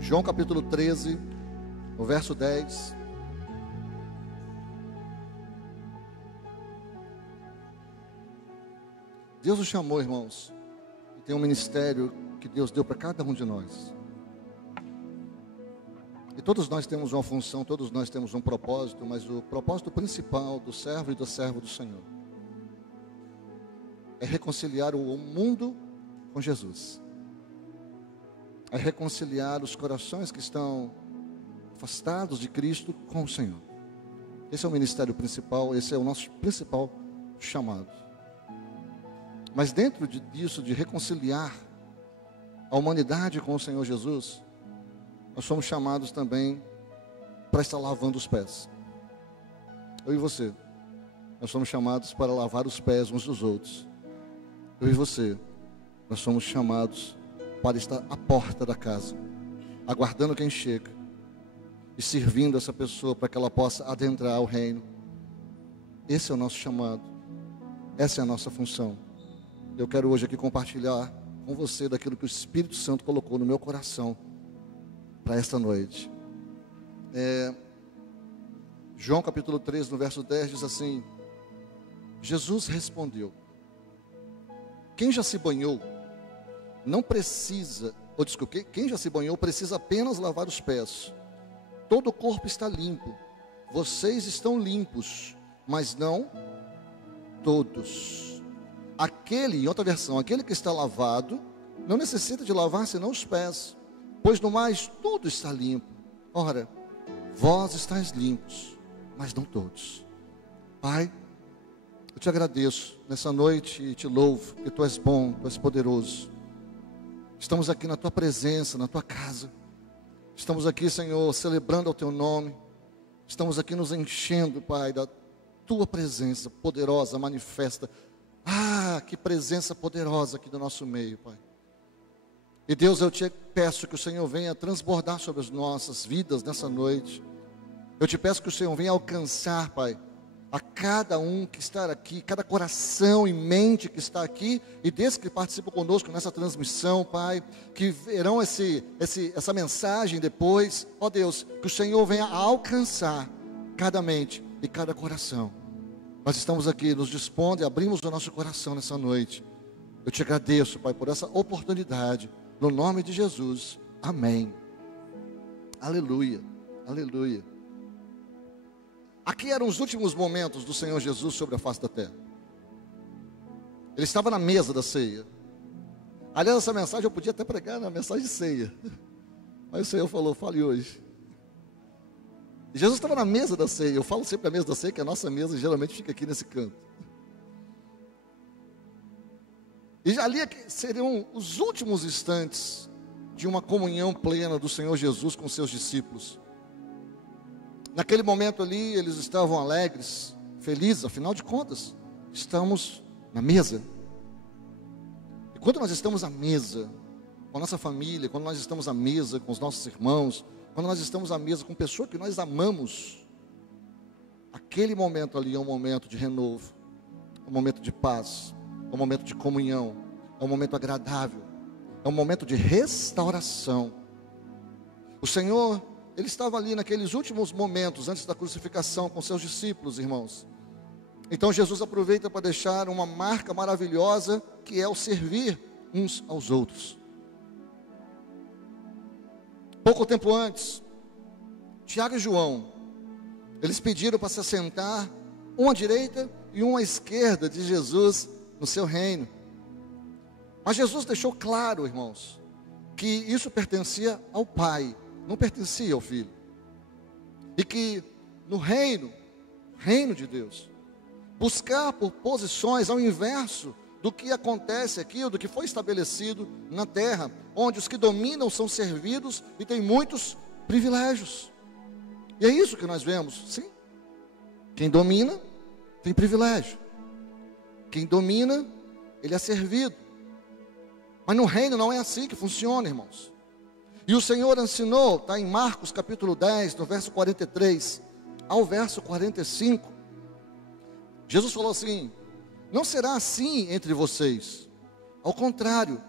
João capítulo 13, no verso 10. Deus nos chamou, irmãos, e tem um ministério que Deus deu para cada um de nós. E todos nós temos uma função, todos nós temos um propósito, mas o propósito principal do servo e do servo do Senhor é reconciliar o mundo com Jesus. É reconciliar os corações que estão afastados de Cristo com o Senhor. Esse é o ministério principal, esse é o nosso principal chamado. Mas dentro disso, de reconciliar a humanidade com o Senhor Jesus, nós somos chamados também para estar lavando os pés. Eu e você, nós somos chamados para lavar os pés uns dos outros. Eu e você, nós somos chamados para estar à porta da casa, aguardando quem chega e servindo essa pessoa para que ela possa adentrar o reino. Esse é o nosso chamado, essa é a nossa função. Eu quero hoje aqui compartilhar com você daquilo que o Espírito Santo colocou no meu coração para esta noite. João capítulo 13, no verso 10 diz assim: Jesus respondeu: quem já se banhou não precisa, quem já se banhou precisa apenas lavar os pés. Todo o corpo está limpo. Vocês estão limpos, mas não todos. Em outra versão, aquele que está lavado não necessita de lavar senão os pés, pois no mais tudo está limpo. Ora, vós estáis limpos, mas não todos. Pai, eu te agradeço nessa noite e te louvo, que tu és bom, tu és poderoso. Estamos aqui na tua presença, na tua casa. Estamos aqui, Senhor, celebrando ao teu nome. Estamos aqui nos enchendo, Pai, da tua presença poderosa, manifesta. Ah, que presença poderosa aqui do nosso meio, Pai. E Deus, eu te peço que o Senhor venha transbordar sobre as nossas vidas nessa noite. Eu te peço que o Senhor venha alcançar, Pai, a cada um que está aqui, cada coração e mente que está aqui, e desses que participam conosco nessa transmissão, Pai, que verão essa mensagem depois. Ó Deus, que o Senhor venha alcançar cada mente e cada coração. Nós estamos aqui, nos dispondo e abrimos o nosso coração nessa noite. Eu te agradeço, Pai, por essa oportunidade, no nome de Jesus, amém. Aleluia, aleluia. Aqui eram os últimos momentos do Senhor Jesus sobre a face da terra. Ele estava na mesa da ceia. Aliás, essa mensagem eu podia até pregar na mensagem de ceia, mas o Senhor falou, fale hoje. E Jesus estava na mesa da ceia. Eu falo sempre a mesa da ceia, que a nossa mesa geralmente fica aqui nesse canto. E ali seriam os últimos instantes de uma comunhão plena do Senhor Jesus com seus discípulos. Naquele momento ali, eles estavam alegres, felizes, afinal de contas, estamos na mesa. E quando nós estamos à mesa com a nossa família, quando nós estamos à mesa com os nossos irmãos, quando nós estamos à mesa com pessoas que nós amamos, aquele momento ali é um momento de renovo, é um momento de paz, é um momento de comunhão, é um momento agradável, é um momento de restauração. O Senhor, Ele estava ali naqueles últimos momentos antes da crucificação com seus discípulos, irmãos. Então Jesus aproveita para deixar uma marca maravilhosa, que é o servir uns aos outros. Pouco tempo antes, Tiago e João, eles pediram para se assentar, um à direita e um à esquerda de Jesus no seu reino. Mas Jesus deixou claro, irmãos, que isso pertencia ao Pai, não pertencia ao Filho. E que no reino de Deus, buscar por posições ao inverso do que acontece aqui, do que foi estabelecido na terra, onde os que dominam são servidos e têm muitos privilégios. E é isso que nós vemos, sim. Quem domina tem privilégio. Quem domina, ele é servido. Mas no reino não é assim que funciona, irmãos. E o Senhor ensinou, está em Marcos capítulo 10, no verso 43 ao verso 45. Jesus falou assim: não será assim entre vocês. Ao contrário,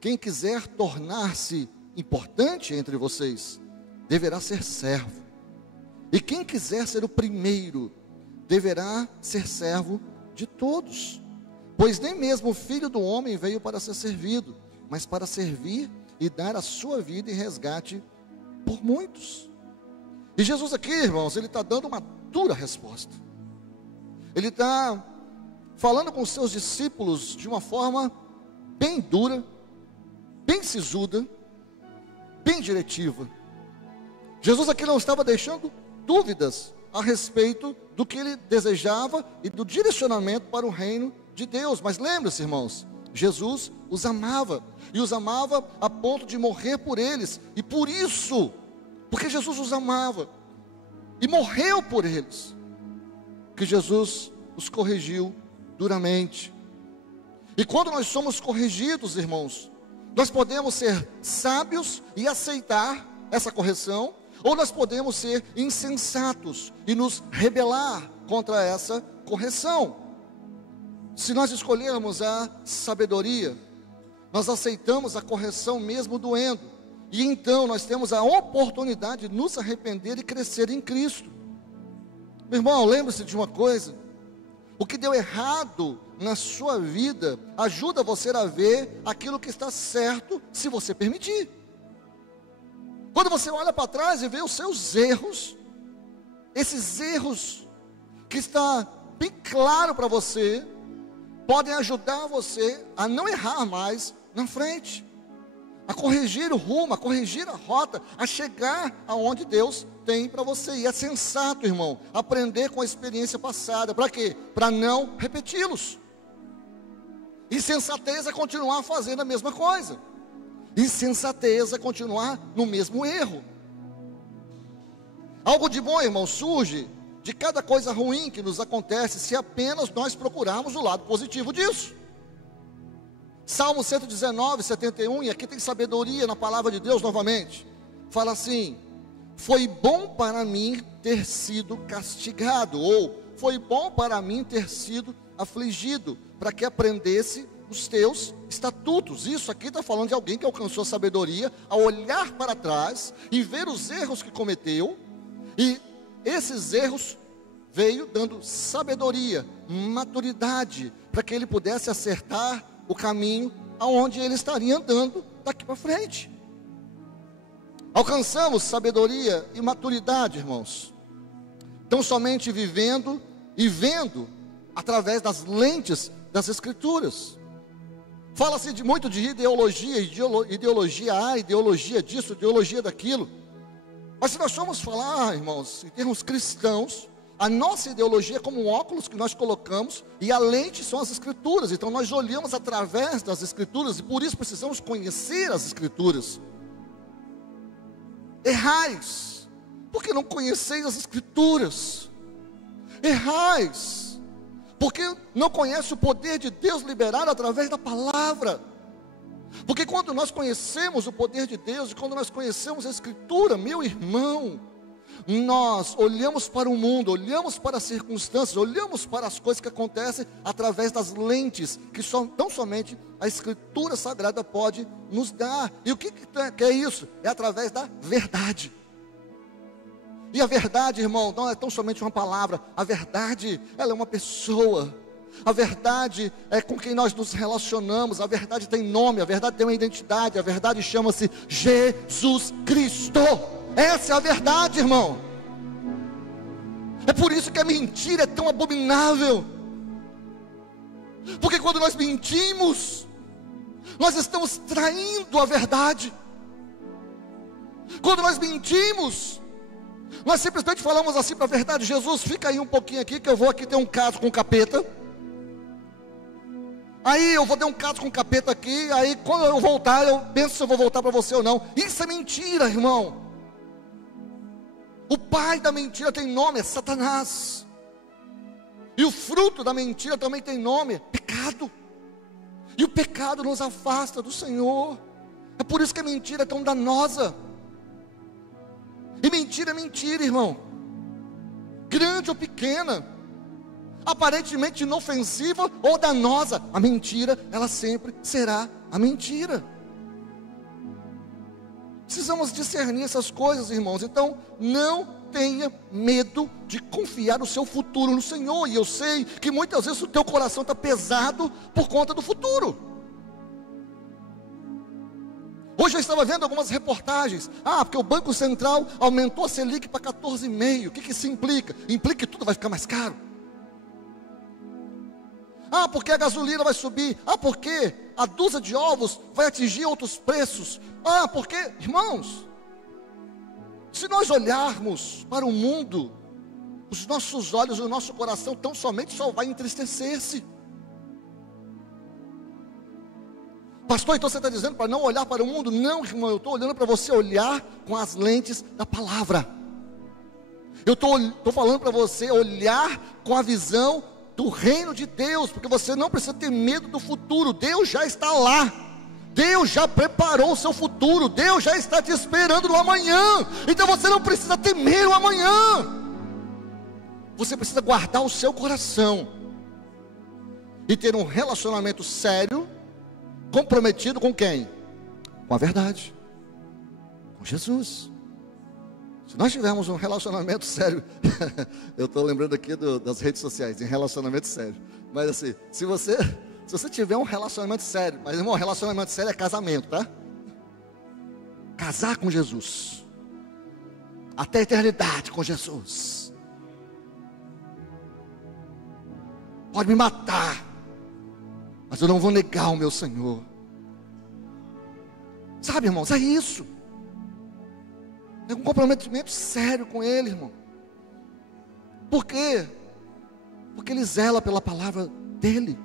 quem quiser tornar-se importante entre vocês deverá ser servo. E quem quiser ser o primeiro deverá ser servo de todos. Pois nem mesmo o Filho do Homem veio para ser servido, mas para servir e dar a sua vida em resgate por muitos. E Jesus aqui, irmãos, ele está dando uma dura resposta. Ele está falando com os seus discípulos de uma forma bem dura, bem sisuda, bem diretiva. Jesus aqui não estava deixando dúvidas a respeito do que ele desejava e do direcionamento para o reino de Deus. Mas lembre-se, irmãos, Jesus os amava, e os amava a ponto de morrer por eles. E por isso, porque Jesus os amava e morreu por eles, que Jesus os corrigiu duramente. E quando nós somos corrigidos, irmãos, nós podemos ser sábios e aceitar essa correção, ou nós podemos ser insensatos e nos rebelar contra essa correção. Se nós escolhermos a sabedoria, nós aceitamos a correção mesmo doendo, e então nós temos a oportunidade de nos arrepender e crescer em Cristo. Meu irmão, lembre-se de uma coisa: o que deu errado na sua vida ajuda você a ver aquilo que está certo, se você permitir. Quando você olha para trás e vê os seus erros, esses erros que está bem claro para você, podem ajudar você a não errar mais na frente, a corrigir o rumo, a corrigir a rota, a chegar aonde Deus tem para você. E é sensato, irmão, aprender com a experiência passada. Para quê? Para não repeti-los. Insensatez é continuar fazendo a mesma coisa. Insensatez é continuar no mesmo erro. Algo de bom, irmão, surge de cada coisa ruim que nos acontece, se apenas nós procurarmos o lado positivo disso. Salmo 119, 71, e aqui tem sabedoria na palavra de Deus novamente. Fala assim: foi bom para mim ter sido castigado, ou foi bom para mim ter sido afligido, para que aprendesse os teus estatutos. Isso aqui está falando de alguém que alcançou sabedoria, a olhar para trás e ver os erros que cometeu, e esses erros veio dando sabedoria, maturidade, para que ele pudesse acertar o caminho aonde ele estaria andando daqui para frente. Alcançamos sabedoria e maturidade, irmãos, tão somente vivendo e vendo através das lentes das Escrituras. Fala-se muito de ideologia A, ideologia disso, ideologia daquilo. Mas se nós formos falar, irmãos, em termos cristãos, a nossa ideologia é como um óculos que nós colocamos, e a lente são as Escrituras. Então nós olhamos através das Escrituras, e por isso precisamos conhecer as Escrituras. Errais, porque não conheceis as Escrituras. Errais, porque não conhece o poder de Deus liberado através da palavra. Porque quando nós conhecemos o poder de Deus, e quando nós conhecemos a Escritura, meu irmão, nós olhamos para o mundo, olhamos para as circunstâncias, olhamos para as coisas que acontecem através das lentes que tão somente a Escritura Sagrada pode nos dar. E o que é isso? É através da verdade. E a verdade, irmão, não é tão somente uma palavra. A verdade, ela é uma pessoa. A verdade é com quem nós nos relacionamos. A verdade tem nome, a verdade tem uma identidade. A verdade chama-se Jesus Cristo. Essa é a verdade, irmão. É por isso que a mentira é tão abominável. Porque quando nós mentimos, nós estamos traindo a verdade. Quando nós mentimos, nós simplesmente falamos assim para a verdade: Jesus, fica aí um pouquinho aqui, que eu vou aqui ter um caso com o capeta. Aí eu vou ter um caso com o capeta aqui. Aí quando eu voltar, eu penso se eu vou voltar para você ou não. Isso é mentira, irmão. O pai da mentira tem nome, é Satanás. E o fruto da mentira também tem nome, pecado. E o pecado nos afasta do Senhor. É por isso que a mentira é tão danosa. E mentira é mentira, irmão. Grande ou pequena, aparentemente inofensiva ou danosa, a mentira, ela sempre será a mentira. Precisamos discernir essas coisas, irmãos. Então, não tenha medo de confiar o seu futuro no Senhor. E eu sei que muitas vezes o teu coração está pesado por conta do futuro. Hoje eu estava vendo algumas reportagens. Porque o Banco Central aumentou a Selic para 14,5%. O que isso implica? Implica que tudo vai ficar mais caro. Porque a gasolina vai subir. Porque a dúzia de ovos vai atingir outros preços. Porque, irmãos, se nós olharmos para o mundo, os nossos olhos e o nosso coração tão somente só vai entristecer-se. Pastor, então você está dizendo para não olhar para o mundo? Não, irmão, eu estou olhando para você olhar com as lentes da palavra. Eu estou falando para você olhar com a visão do reino de Deus, porque você não precisa ter medo do futuro. Deus já está lá. Deus já preparou o seu futuro. Deus já está te esperando no amanhã. Então você não precisa temer o amanhã. Você precisa guardar o seu coração e ter um relacionamento sério, comprometido com quem? Com a verdade, com Jesus. Se nós tivermos um relacionamento sério, eu estou lembrando aqui das redes sociais, em relacionamento sério. Mas assim, se você tiver um relacionamento sério, mas irmão, relacionamento sério é casamento, tá? Casar com Jesus, até a eternidade com Jesus. Pode me matar, mas eu não vou negar o meu Senhor. Sabe, irmãos, é isso. É um comprometimento sério com Ele, irmão. Por quê? Porque Ele zela pela palavra dEle.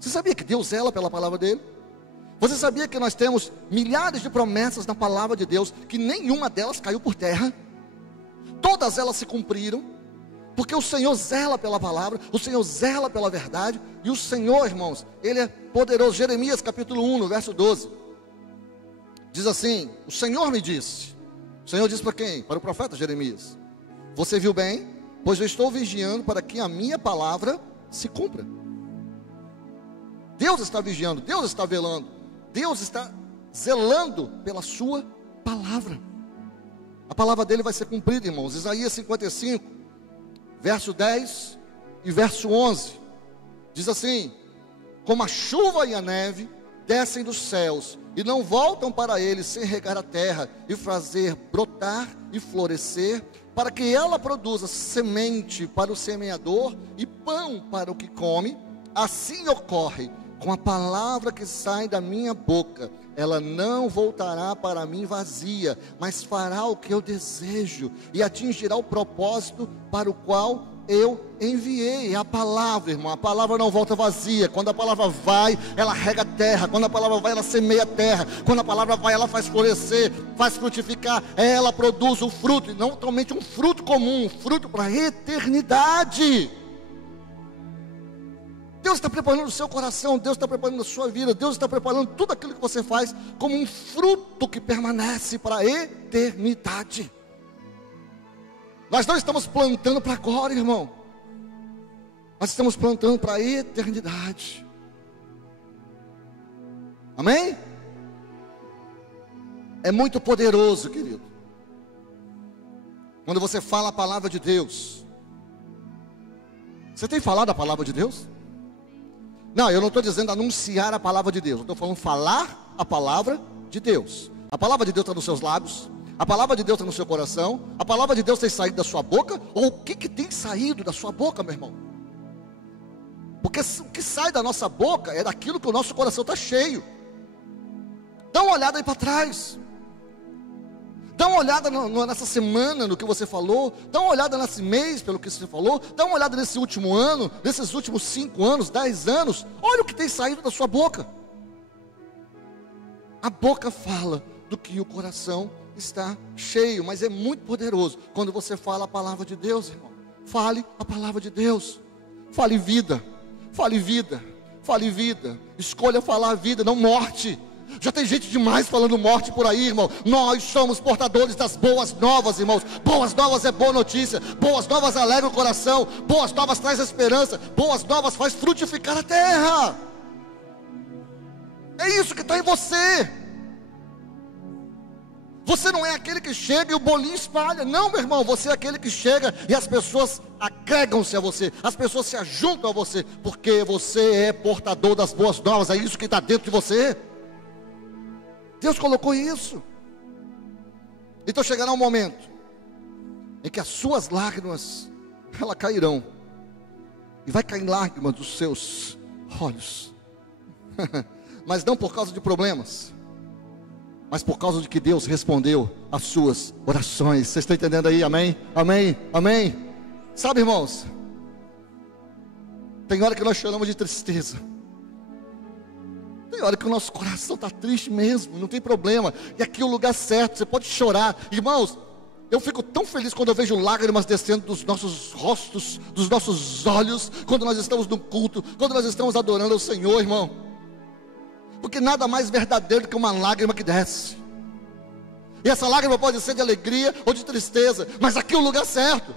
Você sabia que Deus zela pela palavra dEle? Você sabia que nós temos milhares de promessas na palavra de Deus, que nenhuma delas caiu por terra? Todas elas se cumpriram, porque o Senhor zela pela palavra, o Senhor zela pela verdade, e o Senhor, irmãos, Ele é poderoso. Jeremias capítulo 1, no verso 12, diz assim: o Senhor me disse. O Senhor disse para quem? Para o profeta Jeremias: você viu bem, pois eu estou vigiando para que a minha palavra se cumpra. Deus está vigiando, Deus está velando, Deus está zelando pela sua palavra. A palavra dele vai ser cumprida, irmãos. Isaías 55, verso 10 e verso 11, diz assim: como a chuva e a neve descem dos céus e não voltam para ele sem regar a terra e fazer brotar e florescer, para que ela produza semente para o semeador e pão para o que come, assim ocorre com a palavra que sai da minha boca. Ela não voltará para mim vazia, mas fará o que eu desejo e atingirá o propósito para o qual eu enviei. A palavra, irmão, a palavra não volta vazia. Quando a palavra vai, ela rega a terra. Quando a palavra vai, ela semeia a terra. Quando a palavra vai, ela faz florescer, faz frutificar. Ela produz o fruto, e não somente um fruto comum, um fruto para a eternidade. Deus está preparando o seu coração, Deus está preparando a sua vida, Deus está preparando tudo aquilo que você faz como um fruto que permanece para a eternidade. Nós não estamos plantando para agora, irmão. Nós estamos plantando para a eternidade. Amém? É muito poderoso, querido, quando você fala a palavra de Deus. Você tem falado a palavra de Deus? Não, eu não estou dizendo anunciar a palavra de Deus. Eu estou falando falar a palavra de Deus. A palavra de Deus está nos seus lábios. A palavra de Deus está no seu coração. A palavra de Deus tem saído da sua boca. Ou o que tem saído da sua boca, meu irmão? Porque o que sai da nossa boca é daquilo que o nosso coração está cheio. Dá uma olhada aí para trás. Dá uma olhada nessa semana no que você falou. Dá uma olhada nesse mês pelo que você falou. Dá uma olhada nesse último ano, nesses últimos 5 anos, 10 anos. Olha o que tem saído da sua boca. A boca fala do que o coração está cheio, mas é muito poderoso quando você fala a palavra de Deus, irmão. Fale a palavra de Deus. Fale vida. Fale vida. Fale vida. Escolha falar vida, não morte. Já tem gente demais falando morte por aí, irmão. Nós somos portadores das boas novas, irmãos. Boas novas é boa notícia. Boas novas alegram o coração. Boas novas traz esperança. Boas novas faz frutificar a terra. É isso que está em você. Você não é aquele que chega e o bolinho espalha. Não, meu irmão, você é aquele que chega e as pessoas agregam-se a você. As pessoas se ajuntam a você, porque você é portador das boas novas. É isso que está dentro de você. Deus colocou isso. Então chegará um momento em que as suas lágrimas, elas cairão. E vai cair lágrimas dos seus olhos. Mas não por causa de problemas, mas por causa de que Deus respondeu às suas orações. Vocês estão entendendo aí? Amém? Amém? Amém? Sabe, irmãos, tem hora que nós choramos de tristeza. Tem hora que o nosso coração está triste mesmo, não tem problema. E aqui é o lugar certo, você pode chorar. Irmãos, eu fico tão feliz quando eu vejo lágrimas descendo dos nossos rostos, dos nossos olhos, quando nós estamos no culto, quando nós estamos adorando ao Senhor, irmão. Porque nada mais verdadeiro do que uma lágrima que desce. E essa lágrima pode ser de alegria ou de tristeza, mas aqui é o lugar certo.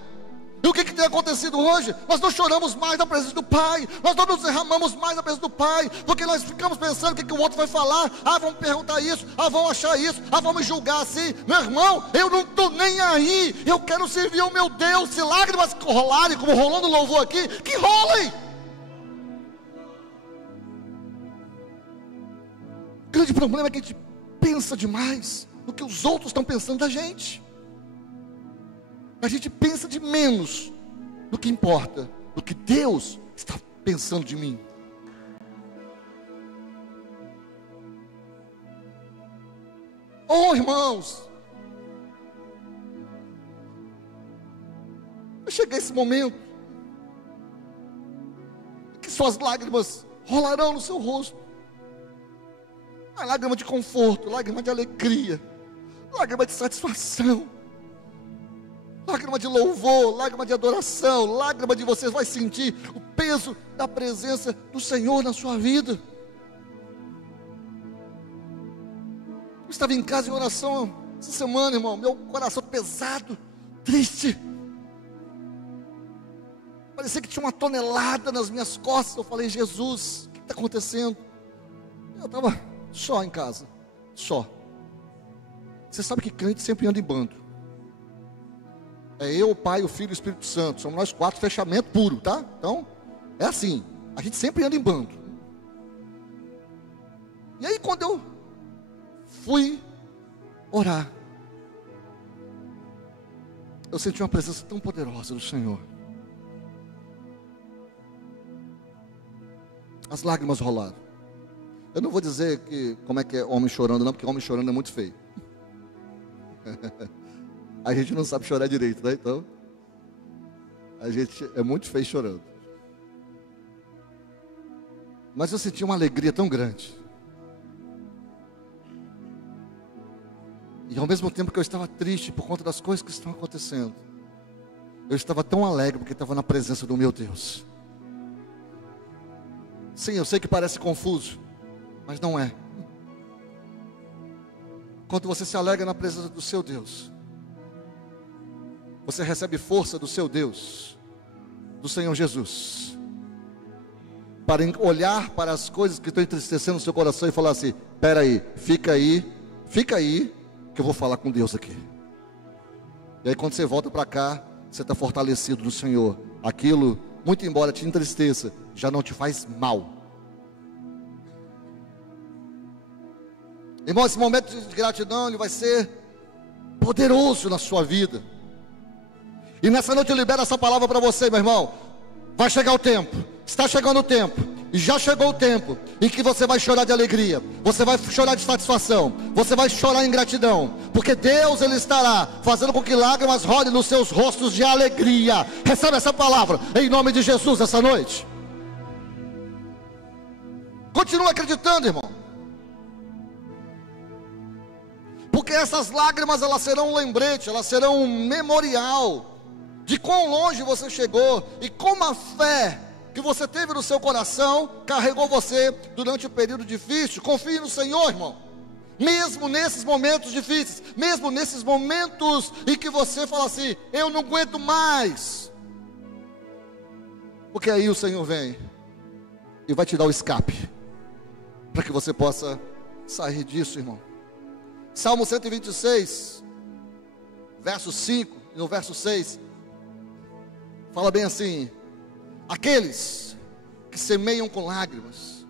E o que tem acontecido hoje? Nós não choramos mais na presença do Pai, nós não nos derramamos mais na presença do Pai, porque nós ficamos pensando o que o outro vai falar. Ah, vão me perguntar isso, ah, vão achar isso, ah, vão me julgar assim. Meu irmão, eu não estou nem aí, eu quero servir ao meu Deus. Se lágrimas rolarem, como rolou no louvor aqui, que rolem. O grande problema é que a gente pensa demais no que os outros estão pensando da gente. A gente pensa de menos do que importa, do que Deus está pensando de mim. Oh, irmãos, eu cheguei a esse momento que suas lágrimas rolarão no seu rosto. Uma lágrima de conforto, lágrima de alegria, lágrima de satisfação, lágrima de louvor, lágrima de adoração, lágrima de você vai sentir o peso da presença do Senhor na sua vida. Eu estava em casa em oração essa semana, irmão, meu coração pesado, triste. Parecia que tinha uma tonelada nas minhas costas. Eu falei, Jesus, o que está acontecendo? Eu estava só em casa, só. Você sabe que crente sempre anda em bando. É eu, o Pai, o Filho e o Espírito Santo. Somos nós quatro, fechamento puro, tá? Então, é assim. A gente sempre anda em bando. E aí quando eu fui orar, eu senti uma presença tão poderosa do Senhor. As lágrimas rolaram. Eu não vou dizer como é que é homem chorando não, porque homem chorando é muito feio. A gente não sabe chorar direito, né? Então, a gente é muito feio chorando. Mas eu senti uma alegria tão grande. E ao mesmo tempo que eu estava triste por conta das coisas que estão acontecendo, eu estava tão alegre porque estava na presença do meu Deus. Sim, eu sei que parece confuso, mas não é. Quando você se alegra na presença do seu Deus, você recebe força do seu Deus, do Senhor Jesus, para olhar para as coisas que estão entristecendo o seu coração e falar assim: espera aí, fica aí, que eu vou falar com Deus aqui. E aí quando você volta para cá, você está fortalecido no Senhor. Aquilo, muito embora te entristeça, já não te faz mal. Irmão, esse momento de gratidão, ele vai ser poderoso na sua vida. E nessa noite eu libero essa palavra para você, meu irmão. Vai chegar o tempo, está chegando o tempo, e já chegou o tempo em que você vai chorar de alegria, você vai chorar de satisfação, você vai chorar em gratidão, porque Deus, Ele estará fazendo com que lágrimas rolem nos seus rostos de alegria. Recebe essa palavra em nome de Jesus essa noite. Continua acreditando, irmão, porque essas lágrimas, elas serão um lembrete, elas serão um memorial de quão longe você chegou e como a fé que você teve no seu coração carregou você durante o período difícil. Confie no Senhor, irmão. Mesmo nesses momentos difíceis, mesmo nesses momentos em que você fala assim: eu não aguento mais, porque aí o Senhor vem e vai te dar o escape, para que você possa sair disso, irmão. Salmo 126, verso 5 e no verso 6, fala bem assim: aqueles que semeiam com lágrimas,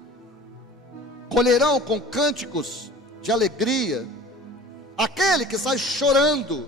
colherão com cânticos de alegria. Aquele que sai chorando,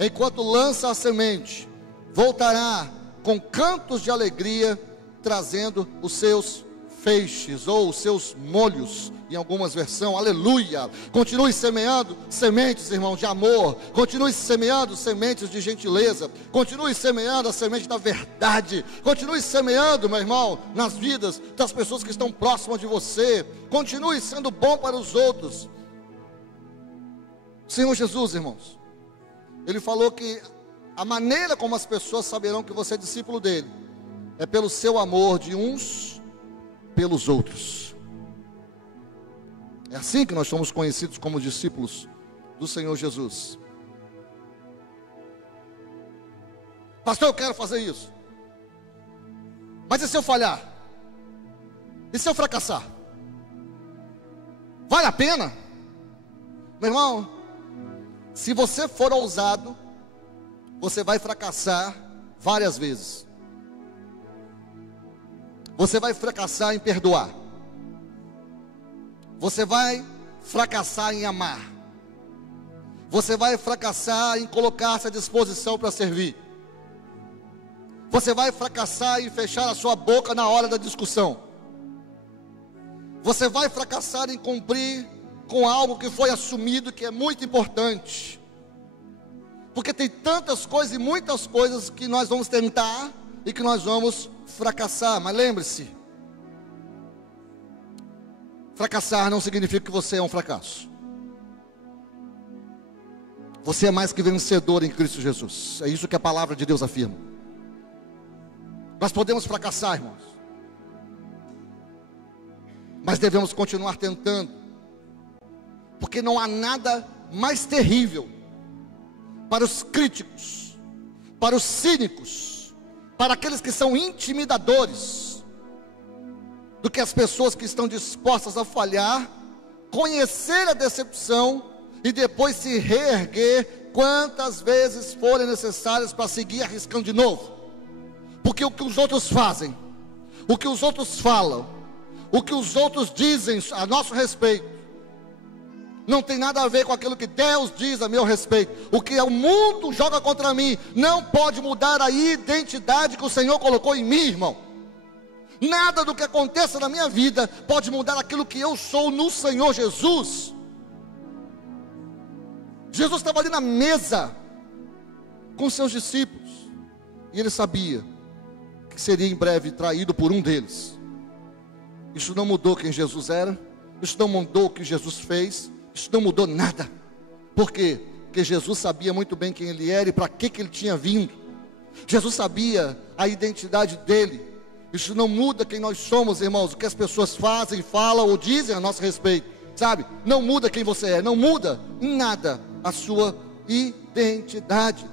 enquanto lança a semente, voltará com cantos de alegria, trazendo os seus feixes, ou os seus molhos, em algumas versões. Aleluia. Continue semeando sementes, irmão, de amor. Continue semeando sementes de gentileza. Continue semeando a semente da verdade. Continue semeando, meu irmão, nas vidas das pessoas que estão próximas de você. Continue sendo bom para os outros. Senhor Jesus, irmãos, Ele falou que a maneira como as pessoas saberão que você é discípulo dele é pelo seu amor de uns pelos outros. É assim que nós somos conhecidos como discípulos do Senhor Jesus. Pastor, eu quero fazer isso, mas e se eu falhar? E se eu fracassar? Vale a pena? Meu irmão, se você for ousado, você vai fracassar várias vezes. Você vai fracassar em perdoar. Você vai fracassar em amar. Você vai fracassar em colocar-se à disposição para servir. Você vai fracassar em fechar a sua boca na hora da discussão. Você vai fracassar em cumprir com algo que foi assumido, que é muito importante. Porque tem tantas coisas e muitas coisas que nós vamos tentar e que nós vamos fracassar. Mas lembre-se, fracassar não significa que você é um fracasso. Você é mais que vencedor em Cristo Jesus. É isso que a palavra de Deus afirma. Nós podemos fracassar, irmãos, mas devemos continuar tentando, porque não há nada mais terrível para os críticos, para os cínicos, para aqueles que são intimidadores, do que as pessoas que estão dispostas a falhar, conhecer a decepção e depois se reerguer quantas vezes forem necessárias para seguir arriscando de novo. Porque o que os outros fazem, o que os outros falam, o que os outros dizem a nosso respeito, não tem nada a ver com aquilo que Deus diz a meu respeito. O que o mundo joga contra mim não pode mudar a identidade que o Senhor colocou em mim, irmão. Nada do que aconteça na minha vida pode mudar aquilo que eu sou no Senhor Jesus. Jesus estava ali na mesa com seus discípulos, e ele sabia que seria em breve traído por um deles. Isso não mudou quem Jesus era, isso não mudou o que Jesus fez, isso não mudou nada. Por quê? Porque Jesus sabia muito bem quem ele era e para que ele tinha vindo. Jesus sabia a identidade dele. Isso não muda quem nós somos, irmãos. O que as pessoas fazem, falam ou dizem a nosso respeito, sabe? Não muda quem você é, não muda em nada a sua identidade.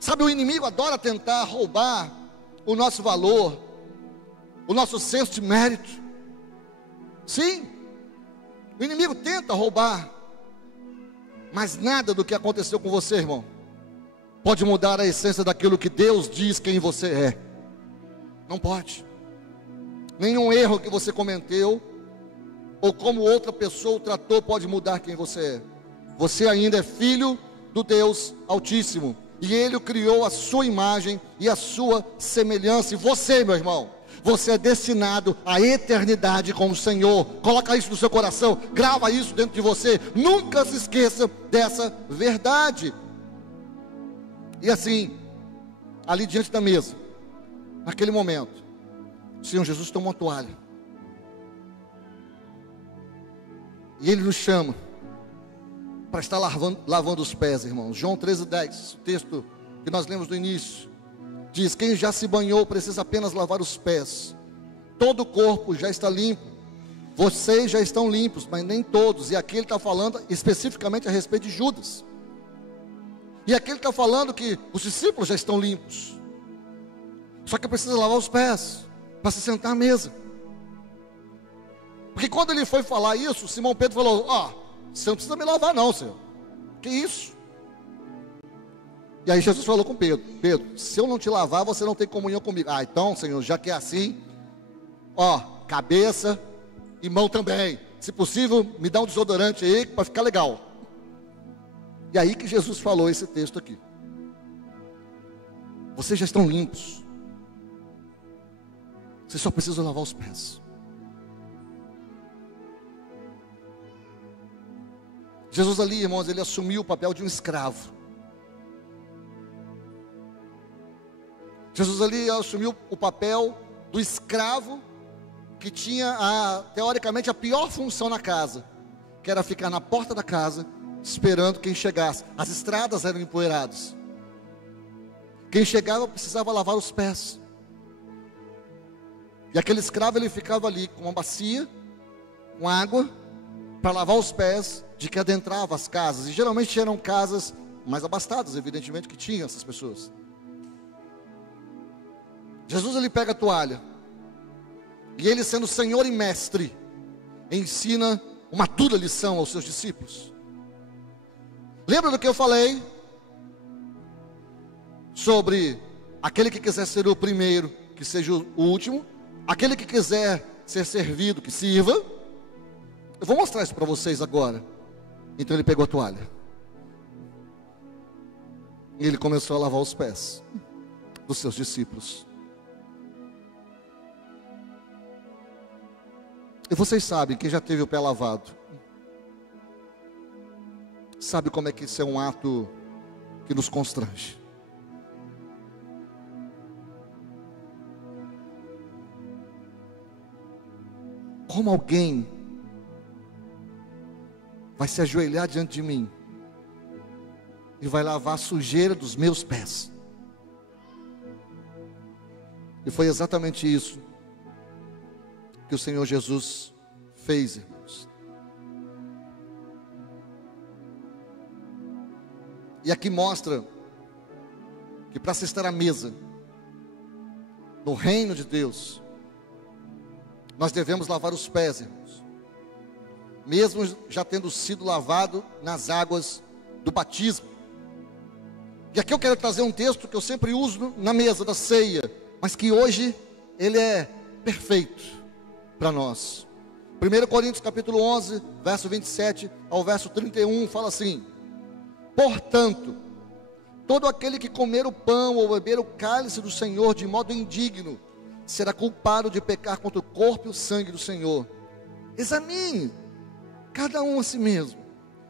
Sabe, o inimigo adora tentar roubar o nosso valor, o nosso senso de mérito. Sim, o inimigo tenta roubar, mas nada do que aconteceu com você, irmão, pode mudar a essência daquilo que Deus diz quem você é. Não pode. Nenhum erro que você cometeu, ou como outra pessoa o tratou, pode mudar quem você é. Você ainda é filho do Deus Altíssimo, e Ele o criou à sua imagem e à sua semelhança. E você, meu irmão, você é destinado à eternidade com o Senhor. Coloca isso no seu coração, grava isso dentro de você. Nunca se esqueça dessa verdade. E assim, ali diante da mesa, naquele momento, o Senhor Jesus tomou uma toalha, e Ele nos chama para estar lavando os pés, irmãos. João 13:10, o texto que nós lemos no início, diz: quem já se banhou precisa apenas lavar os pés, todo o corpo já está limpo. Vocês já estão limpos, mas nem todos. E aqui ele está falando especificamente a respeito de Judas. E aqui ele está falando que os discípulos já estão limpos, só que precisa lavar os pés para se sentar à mesa. Porque quando ele foi falar isso, Simão Pedro falou: Você não precisa me lavar não, Senhor. Que isso? E aí Jesus falou com Pedro: Pedro, se eu não te lavar, você não tem comunhão comigo. Ah, então, Senhor, já que é assim, ó, cabeça e mão também. Se possível, me dá um desodorante aí para ficar legal. E aí que Jesus falou esse texto aqui: vocês já estão limpos. Vocês só precisam lavar os pés. Jesus ali, irmãos, ele assumiu o papel de um escravo. Jesus ali assumiu o papel do escravo que tinha, teoricamente, a pior função na casa, que era ficar na porta da casa, esperando quem chegasse. As estradas eram empoeiradas. Quem chegava precisava lavar os pés. E aquele escravo, ele ficava ali com uma bacia, com água, para lavar os pés de que adentrava as casas. E geralmente eram casas mais abastadas, evidentemente, que tinham essas pessoas. Jesus, ele pega a toalha, e ele, sendo Senhor e Mestre, ensina uma dura lição aos seus discípulos. Lembra do que eu falei? Sobre aquele que quiser ser o primeiro, que seja o último. Aquele que quiser ser servido, que sirva. Eu vou mostrar isso para vocês agora. Então ele pegou a toalha, e ele começou a lavar os pés dos seus discípulos. E vocês sabem, quem já teve o pé lavado, sabe como é que isso é um ato que nos constrange. Como alguém vai se ajoelhar diante de mim e vai lavar a sujeira dos meus pés? E foi exatamente isso que o Senhor Jesus fez, irmãos. E aqui mostra que para se estar à mesa no reino de Deus, nós devemos lavar os pés, irmãos, mesmo já tendo sido lavado nas águas do batismo. E aqui eu quero trazer um texto que eu sempre uso na mesa da ceia, mas que hoje ele é perfeito para nós. 1 Coríntios capítulo 11, verso 27 ao verso 31, fala assim: portanto, todo aquele que comer o pão ou beber o cálice do Senhor de modo indigno, será culpado de pecar contra o corpo e o sangue do Senhor. Examine cada um a si mesmo,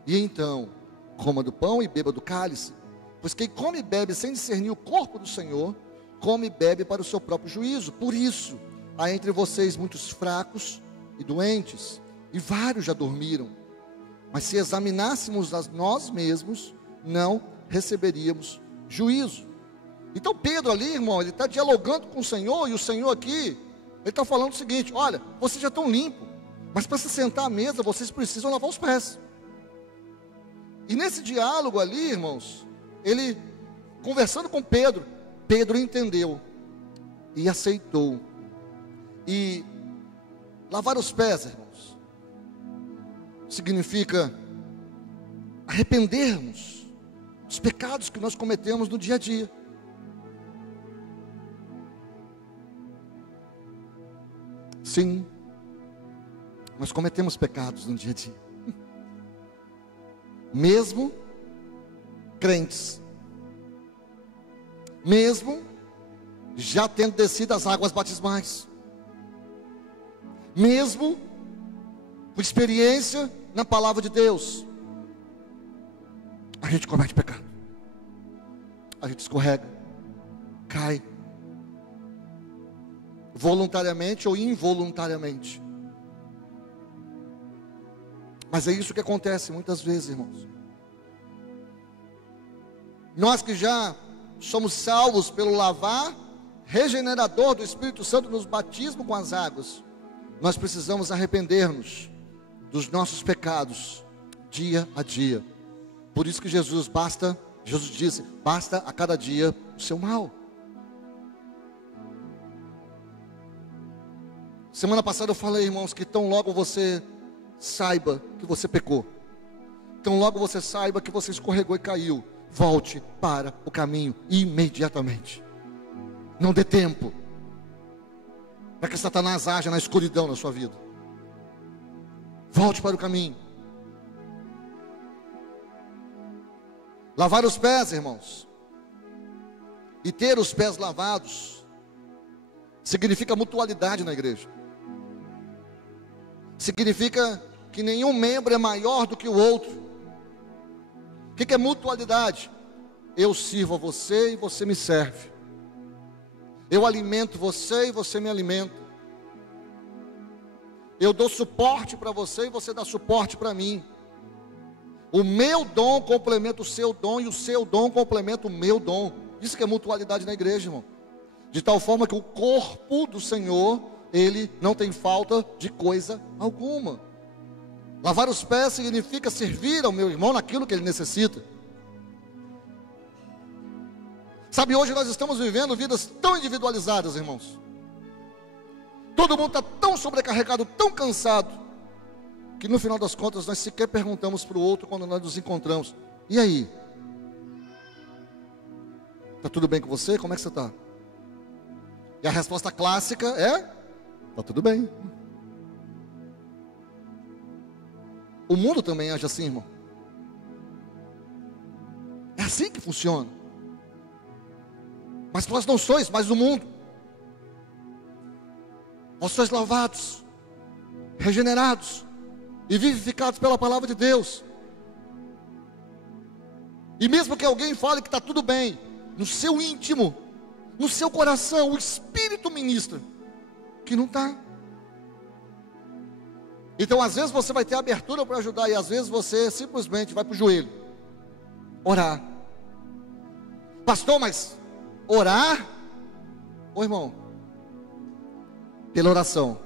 e então coma do pão e beba do cálice. Pois quem come e bebe sem discernir o corpo do Senhor, come e bebe para o seu próprio juízo. Por isso, há entre vocês muitos fracos e doentes, e vários já dormiram. Mas se examinássemos a nós mesmos, não receberíamos juízo. Então Pedro ali, irmão, ele está dialogando com o Senhor, e o Senhor aqui, ele está falando o seguinte: olha, vocês já estão limpos, mas para se sentar à mesa, vocês precisam lavar os pés. E nesse diálogo ali, irmãos, ele conversando com Pedro, Pedro entendeu e aceitou. E lavar os pés, irmãos, significa arrependermos dos pecados que nós cometemos no dia a dia. Sim, nós cometemos pecados no dia a dia, mesmo crentes, mesmo já tendo descido as águas batismais, mesmo por experiência na palavra de Deus, a gente comete pecado, a gente escorrega, cai, voluntariamente ou involuntariamente. Mas é isso que acontece muitas vezes, irmãos. Nós que já somos salvos pelo lavar regenerador do Espírito Santo nos batismos com as águas, nós precisamos arrepender-nos dos nossos pecados dia a dia. Por isso que Jesus disse: basta a cada dia o seu mal. Semana passada eu falei, irmãos, que tão logo você saiba que você pecou, Então logo você saiba que você escorregou e caiu, volte para o caminho imediatamente. Não dê tempo para que Satanás haja na escuridão na sua vida. Volte para o caminho. Lavar os pés, irmãos, e ter os pés lavados significa mutualidade na igreja. Significa que nenhum membro é maior do que o outro. O que é mutualidade? Eu sirvo a você e você me serve. Eu alimento você e você me alimenta. Eu dou suporte para você e você dá suporte para mim. O meu dom complementa o seu dom e o seu dom complementa o meu dom. Isso que é mutualidade na igreja, irmão. De tal forma que o corpo do Senhor, ele não tem falta de coisa alguma. Lavar os pés significa servir ao meu irmão naquilo que ele necessita. Sabe, hoje nós estamos vivendo vidas tão individualizadas, irmãos. Todo mundo está tão sobrecarregado, tão cansado, que no final das contas nós sequer perguntamos para o outro quando nós nos encontramos: e aí? Está tudo bem com você? Como é que você está? E a resposta clássica é: está tudo bem. O mundo também age assim, irmão. É assim que funciona. Mas vós não sois mais do mundo. Vós sois lavados, regenerados e vivificados pela palavra de Deus. E mesmo que alguém fale que está tudo bem, no seu íntimo, no seu coração, o Espírito ministra que não está. Então às vezes você vai ter abertura para ajudar, e às vezes você simplesmente vai para o joelho orar. Pastor, mas orar? Ô irmão, pela oração.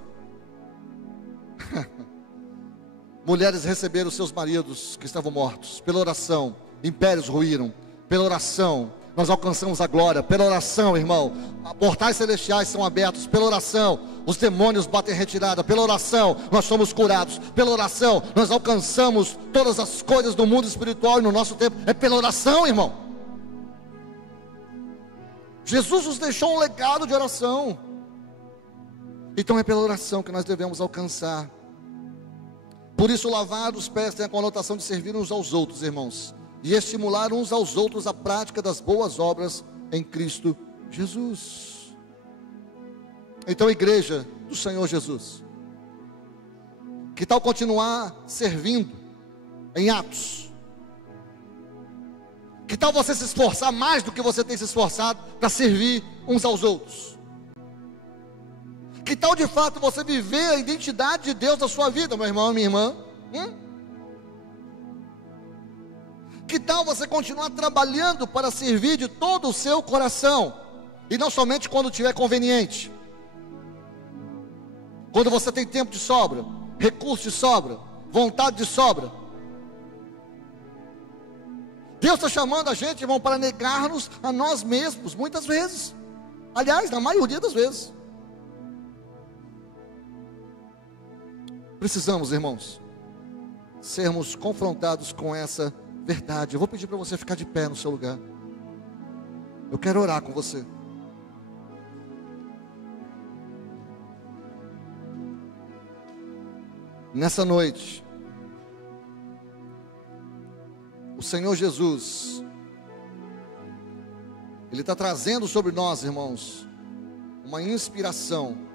Mulheres receberam seus maridos que estavam mortos, pela oração. Impérios ruíram, pela oração. Nós alcançamos a glória, pela oração, irmão. Portais celestiais são abertos, pela oração. Os demônios batem retirada, pela oração. Nós somos curados, pela oração. Nós alcançamos todas as coisas do mundo espiritual e no nosso tempo. É pela oração, irmão. Jesus nos deixou um legado de oração. Então é pela oração que nós devemos alcançar. Por isso, lavar os pés tem a conotação de servir uns aos outros, irmãos, e estimular uns aos outros a prática das boas obras em Cristo Jesus. Então, igreja do Senhor Jesus, que tal continuar servindo em atos? Que tal você se esforçar mais do que você tem se esforçado para servir uns aos outros? Que tal de fato você viver a identidade de Deus na sua vida, meu irmão e minha irmã? Que tal você continuar trabalhando para servir de todo o seu coração, e não somente quando tiver conveniente, quando você tem tempo de sobra, recurso de sobra, vontade de sobra? Deus está chamando a gente, irmão, para negar-nos a nós mesmos, muitas vezes. Aliás, na maioria das vezes. Precisamos, irmãos, sermos confrontados com essa verdade. Eu vou pedir para você ficar de pé no seu lugar. Eu quero orar com você. Nessa noite, o Senhor Jesus, Ele está trazendo sobre nós, irmãos, uma inspiração.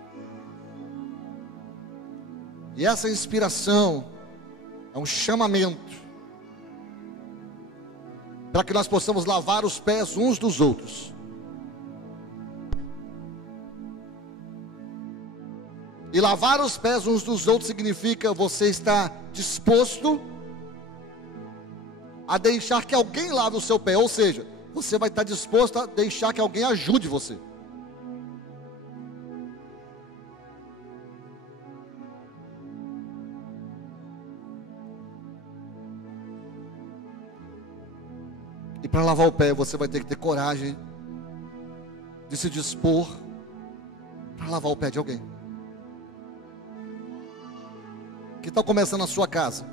E essa inspiração é um chamamento para que nós possamos lavar os pés uns dos outros. E lavar os pés uns dos outros significa você estar disposto a deixar que alguém lave o seu pé. Ou seja, você vai estar disposto a deixar que alguém ajude você. E para lavar o pé, você vai ter que ter coragem de se dispor para lavar o pé de alguém. Que tal começando na sua casa?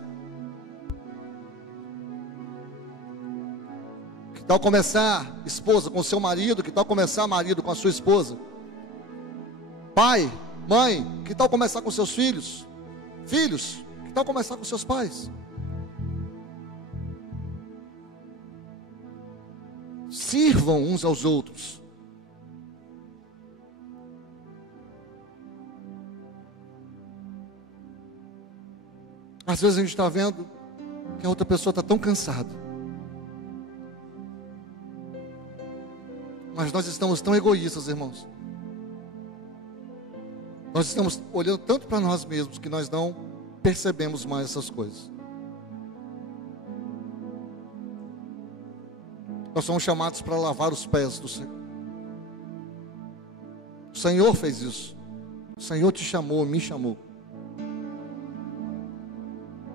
Que tal começar, esposa, com seu marido? Que tal começar, marido, com a sua esposa? Pai, mãe, que tal começar com seus filhos? Filhos, que tal começar com seus pais? Sirvam uns aos outros. Às vezes a gente está vendo que a outra pessoa está tão cansada, mas nós estamos tão egoístas, irmãos. Nós estamos olhando tanto para nós mesmos que nós não percebemos mais essas coisas. Nós somos chamados para lavar os pés do Senhor. O Senhor fez isso. O Senhor te chamou, me chamou.